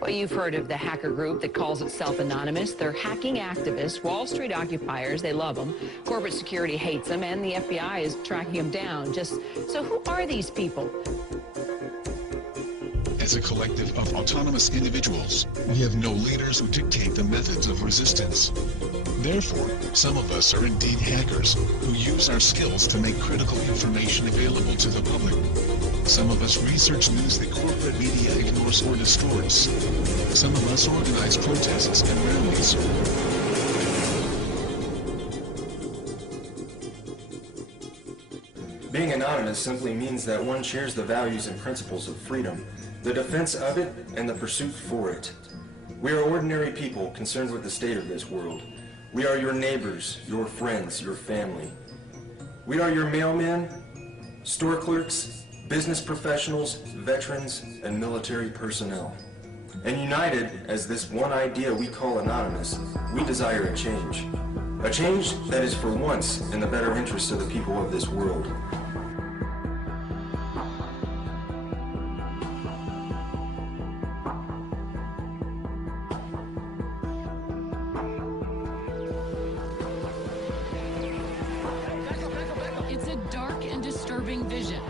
Well, you've heard of the hacker group that calls itself Anonymous. They're hacking activists, Wall Street occupiers. They love them. Corporate security hates them, and the FBI is tracking them down. So who are these people? As a collective of autonomous individuals, we have no leaders who dictate the methods of resistance. Therefore, some of us are indeed hackers who use our skills to make critical information available to the public. Some of us research news that corporate media ignores or distorts. Some of us organize protests and rallies. Being anonymous simply means that one shares the values and principles of freedom, the defense of it, and the pursuit for it. We are ordinary people concerned with the state of this world. We are your neighbors, your friends, your family. We are your mailmen, store clerks, business professionals, veterans, and military personnel. And united as this one idea we call anonymous, we desire a change. A change that is for once in the better interest of the people of this world. It's a dark and disturbing vision.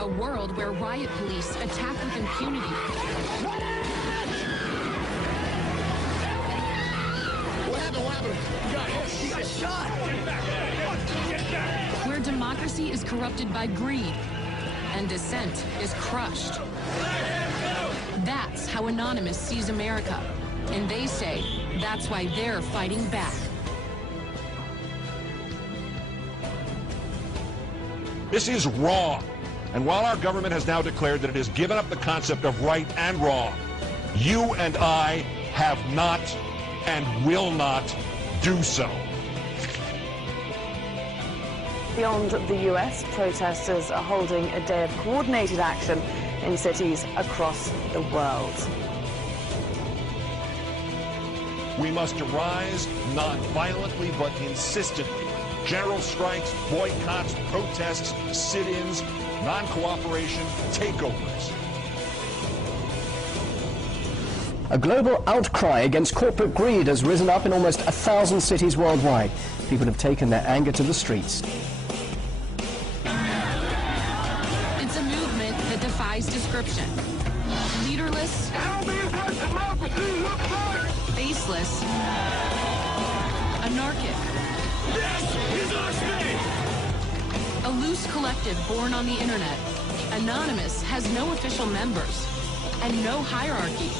A world where riot police attack with impunity. What happened? He got shot! Where democracy is corrupted by greed and dissent is crushed. That's how Anonymous sees America. And they say that's why they're fighting back. This is wrong. And while our government has now declared that it has given up the concept of right and wrong, you and I have not and will not do so. Beyond the US, protesters are holding a day of coordinated action in cities across the world. We must arise not violently but insistently. General strikes, boycotts, protests, sit-ins, non-cooperation, takeovers. A global outcry against corporate greed has risen up in almost 1,000 cities worldwide. People have taken their anger to the streets. It's a movement that defies description. Leaderless, faceless, anarchic. A loose collective born on the internet. Anonymous has no official members and no hierarchy.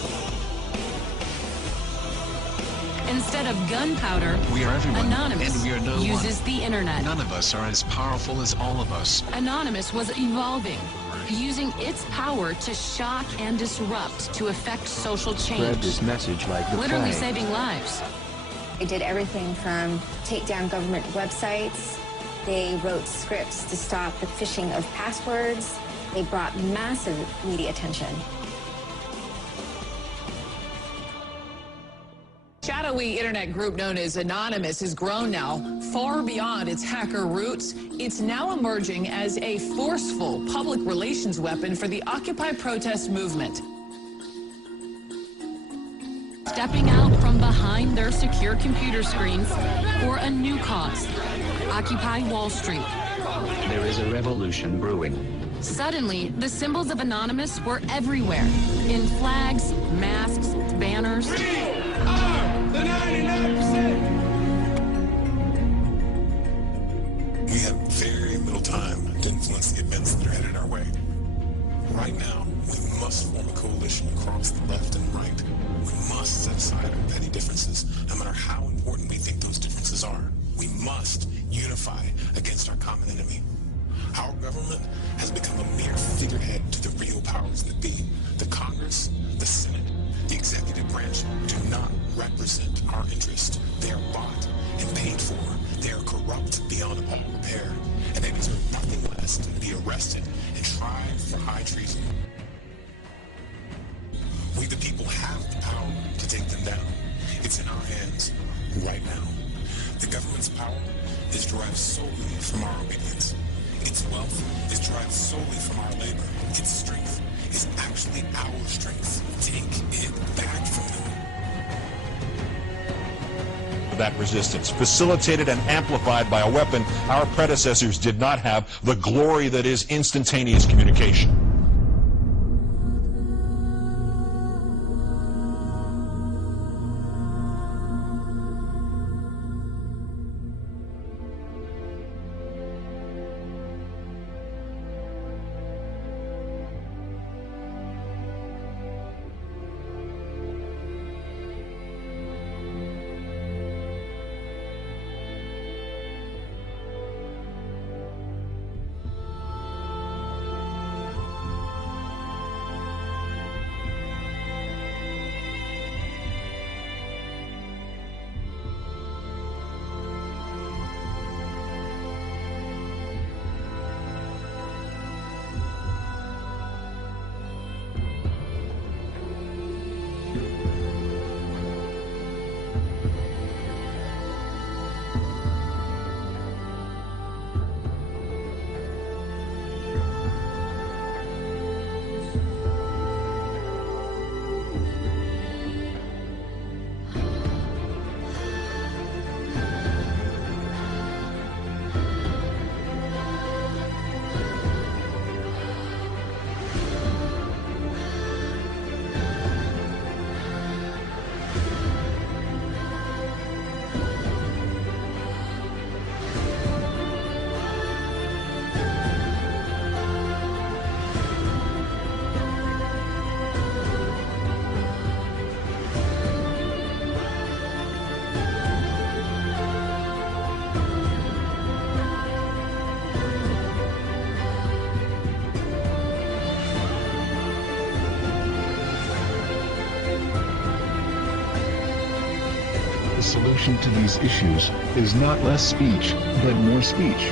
Instead of gunpowder, We are everyone, Anonymous and we are no uses one. the internet. None of us are as powerful as all of us. Anonymous was evolving, using its power to shock and disrupt to affect social change. Spread this message like the Literally plague. saving lives. They did everything from take down government websites. They wrote scripts to stop the phishing of passwords. They brought massive media attention. Shadowy internet group known as Anonymous has grown now far beyond its hacker roots. It's now emerging as a forceful public relations weapon for the Occupy protest movement. Stepping out from behind their secure computer screens for a new cause. Occupy Wall Street. There is a revolution brewing. Suddenly, the symbols of Anonymous were everywhere. In flags, masks, banners. We are the 99%! We have very little time to influence the events that are headed our way. Right now, we must form a coalition across the left and right. We must set aside our petty differences, no matter how important we think those differences are. We must unify against our common enemy. Our government has become a mere figurehead to the real powers that be. The Congress, the Senate, the executive branch do not represent our interest. They are bought and paid for. They are corrupt beyond all repair, and they deserve nothing less than to be arrested and tried for high treason. We the people have the power to take them down. It's in our hands right now. The government's power is derived solely from our obedience. Its wealth is derived solely from our labor. Its our strength. Take it back from them. That resistance, facilitated and amplified by a weapon our predecessors did not have, the glory that is instantaneous communication. The solution to these issues is not less speech, but more speech.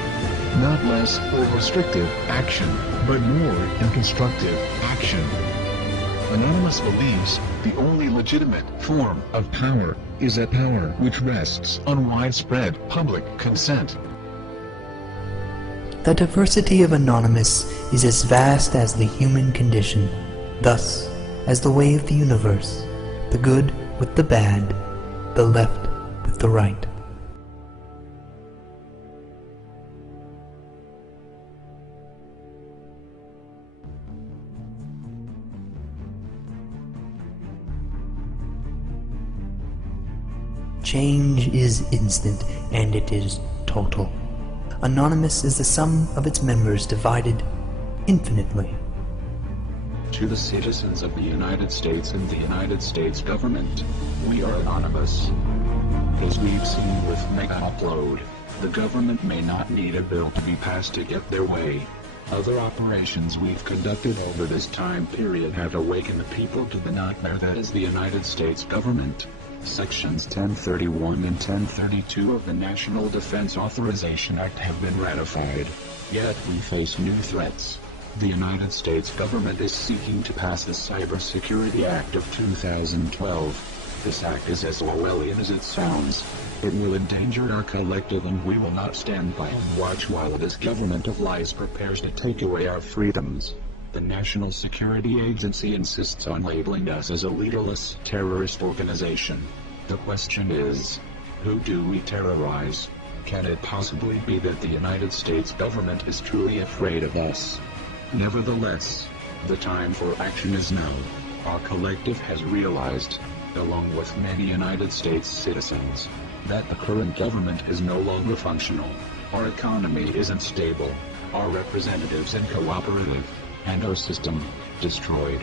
Not less or restrictive action, but more and constructive action. Anonymous believes the only legitimate form of power is a power which rests on widespread public consent. The diversity of Anonymous is as vast as the human condition, thus, as the way of the universe, the good with the bad, the left with the right. Change is instant, and it is total. Anonymous is the sum of its members divided infinitely. To the citizens of the United States and the United States government, we are anonymous. As we've seen with Mega Upload, the government may not need a bill to be passed to get their way. Other operations we've conducted over this time period have awakened the people to the nightmare that is the United States government. Sections 1031 and 1032 of the National Defense Authorization Act have been ratified. Yet we face new threats. The United States government is seeking to pass the Cybersecurity Act of 2012. This act is as Orwellian as it sounds. It will endanger our collective, and we will not stand by and watch while this government of lies prepares to take away our freedoms. The National Security Agency insists on labeling us as a leaderless terrorist organization. The question is, who do we terrorize? Can it possibly be that the United States government is truly afraid of us? Nevertheless, the time for action is now. Our collective has realized, along with many United States citizens, that the current government is no longer functional. Our economy isn't stable, our representatives uncooperative, and our system destroyed.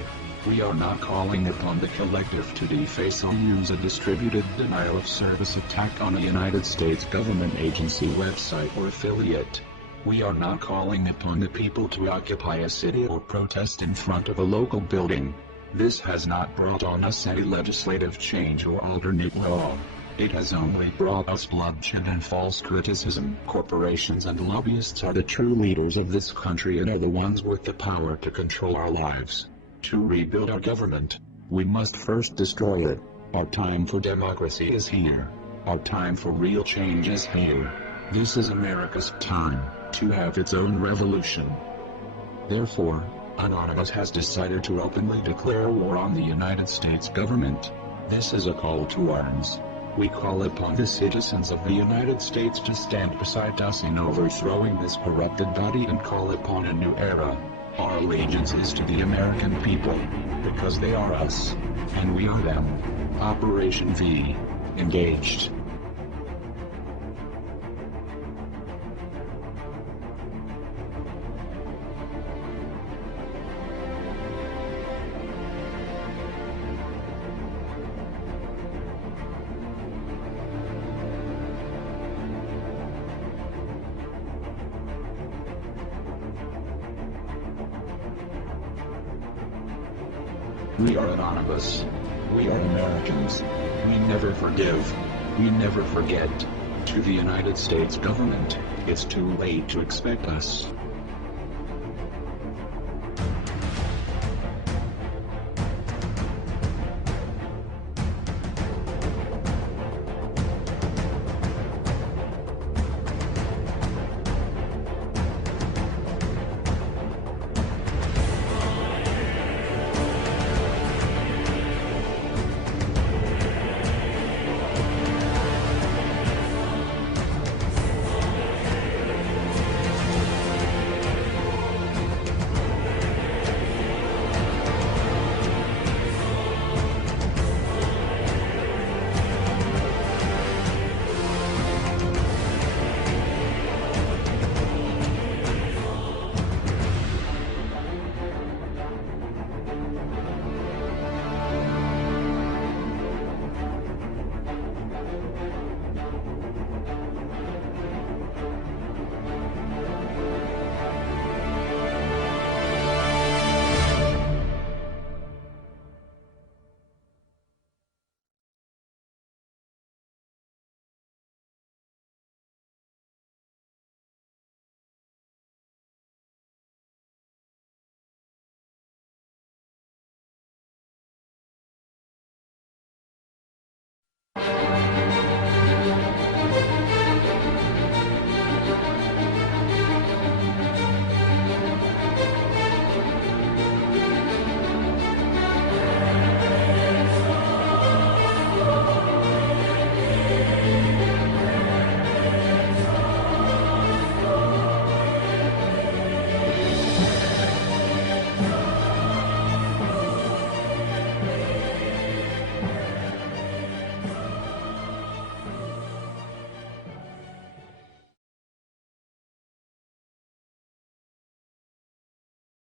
We are not calling upon the collective to deface or use a distributed denial of service attack on a United States government agency, website, or affiliate. We are not calling upon the people to occupy a city or protest in front of a local building. This has not brought on us any legislative change or alternate law. It has only brought us bloodshed and false criticism. Corporations and lobbyists are the true leaders of this country and are the ones with the power to control our lives. To rebuild our government, we must first destroy it. Our time for democracy is here. Our time for real change is here. This is America's time to have its own revolution. Therefore, Anonymous has decided to openly declare war on the United States government. This is a call to arms. We call upon the citizens of the United States to stand beside us in overthrowing this corrupted body and call upon a new era. Our allegiance is to the American people, because they are us, and we are them. Operation V. Engaged. We are Anonymous. We are Americans. We never forgive. We never forget. To the United States government, it's too late to expect us.